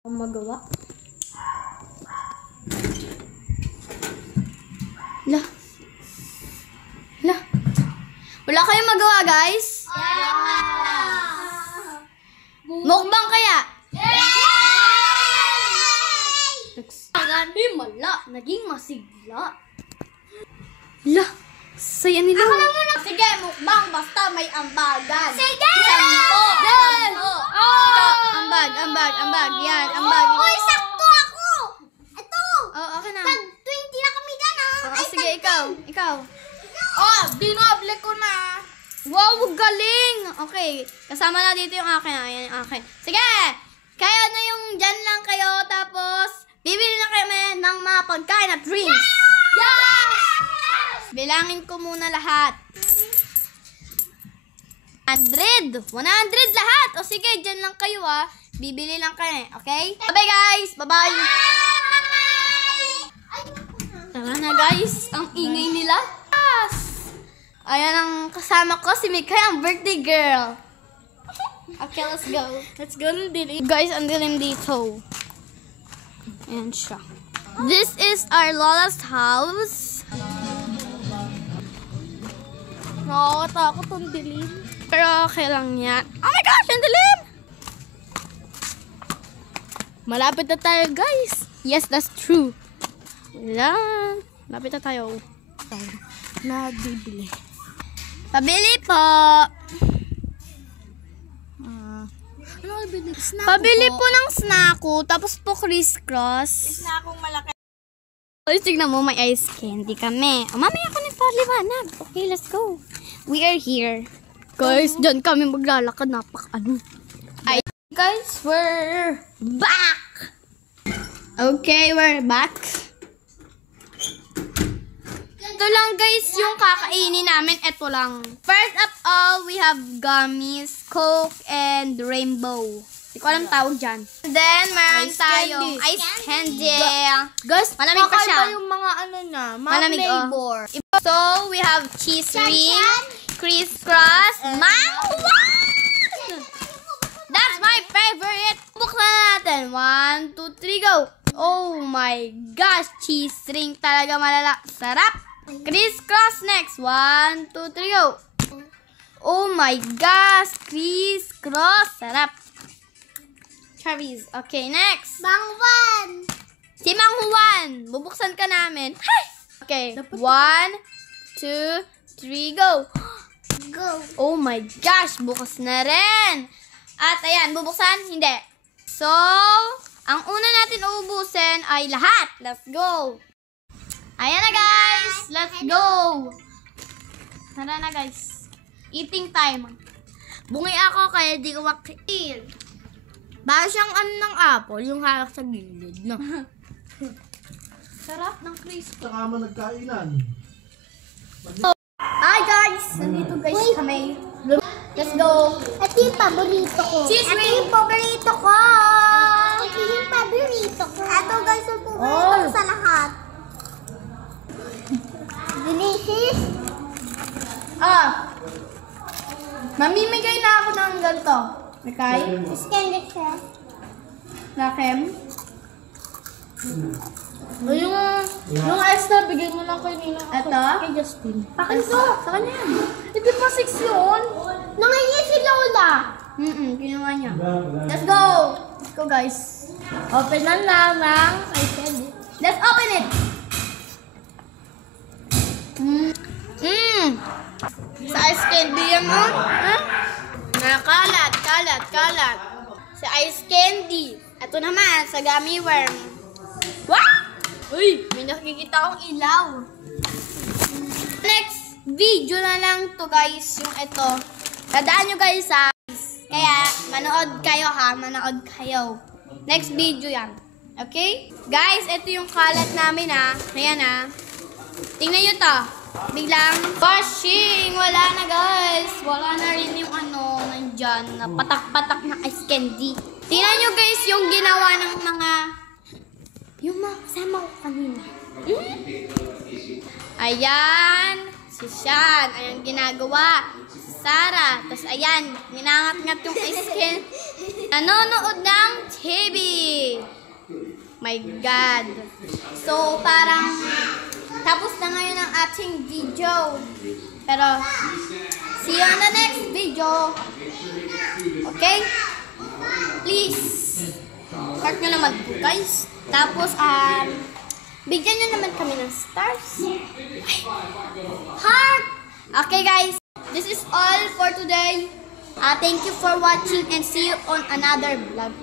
Ang magawa. La. Wala kayong magawa, guys? Yeah! Mukbang kaya? Yay! Himala. Naging masigla. La. Saya nila. Ako lang muna. Sige, mukbang. Basta may ambagan. Sige! Sampo. Ambag. Yan, ambag. Uy, sakto ako! Ito! Oh, okay na. Tag-20 na kami dyan, ha? Oh, sige, ikaw. Oh, dinoble ko na. Wow, galing! Okay, kasama na dito yung akin. Ayan yung akin. Sige! Kaya na yung dyan lang kayo, tapos bibili na kami ng mga pagkain at drinks. Yes! Bilangin ko muna lahat. 100 lahat! O sige, dyan lang kayo Bibili lang kayo, okay? Bye guys! Bye-bye! Tara na guys, ang ingay nila. Ayan ang kasama ko, si Mikay, ang birthday girl. Okay, let's go. Let's go ng dilim. Guys, ang dilim dito. Ayan siya. This is our Lola's house. Nakakatakot ang dilim. Pero okay lang yan. Oh my gosh, ang dilim! Malapit na tayo, guys. Yes, that's true. Yan. Malapit na tayo. Nabibili. Pabili po. Ano bibili? Pabili po ng snacko, tapos po crisscross. Snackong malaki. Tapos tignan mo, may ice candy kami. O, mamaya ko na paliwanag. Okay, let's go. We are here. Guys, dyan kami maglalakad. Ay, guys, we're back. Okay, we're back. Ito lang guys yung kakainin namin. Ito lang. First of all, we have gummies, Coke, and rainbow. Hindi ko alam tawag dyan. Then, meron tayong ice candy. Guys, malamig pa siya. Kakaiba yung mga ano na, mga Malamig, flavor. So, we have cheese ring, crisscross, mango. That's my favorite. Buksan natin. 1, 2, 3, go. Oh my gosh, cheese ring talaga malala. Sarap. Crisscross next. 1, 2, 3, go. Oh my gosh, crisscross. Sarap. Cherries. Okay, next. Bangwan! Si Mang Juan. Bubuksan ka namin. Hi! Okay. 1, 2, 3, go. Go! Oh my gosh, bukas na rin. At ayan, bubuksan? Hindi. So, ang una natin uubusin ay lahat. Let's go. Ayan na guys. Let's go. Tara na guys. Eating time. Bungi ako kaya di ko makain. Para siyang ano ng apple, yung harap sa gilid, no? Sarap ng crisp. Saka mo nagkainan. Hi guys. Nandito guys kami. Let's go. Ito yung paborito ko. Cheese Ito ring. yung paborito ko. Ito yung paborito ko. Ito guys yung paborito ko sa lahat. Delicious. Mamimigay na ako ng ganito. Mikay? Candy crush. Nakem? Yung extra, bigay mo lang kay Nina. Ito? Kay Justin. Akin to. Sa kanya yan. Hindi pa 6 yun. Nangayin si Lola. Kinuha niya. Let's go! Let's go guys. Open na lang ng ice candy. Let's open it! Sa ice candy yan mo? Nakalat. Sa ice candy. Ito naman, sa gummy worm. What? Uy, may nakikita akong ilaw. Next video na lang to guys, yung ito. Tandaan nyo guys Kaya, manood kayo. Next video yan. Okay? Guys, ito yung kalat namin Ayan Tingnan nyo to. Biglang washing. Wala na guys. Wala na rin yung nandyan. Na patak-patak na ice candy. Tingnan nyo guys yung ginawa ng mga yung mga kasama ko kanina. Ayan. Si Sean. Ayan ginagawa. Si Sarah. Tapos ayan. Ninangat-ngat yung ice candy. Nanonood ng TV. My God. So, parang tapos na ngayon ang ating video. Pero, see you on the next video. Okay? Please, heart nyo naman po, guys. Tapos, bigyan nyo naman kami ng stars. Heart! Okay, guys. This is all for today. Thank you for watching and see you on another vlog.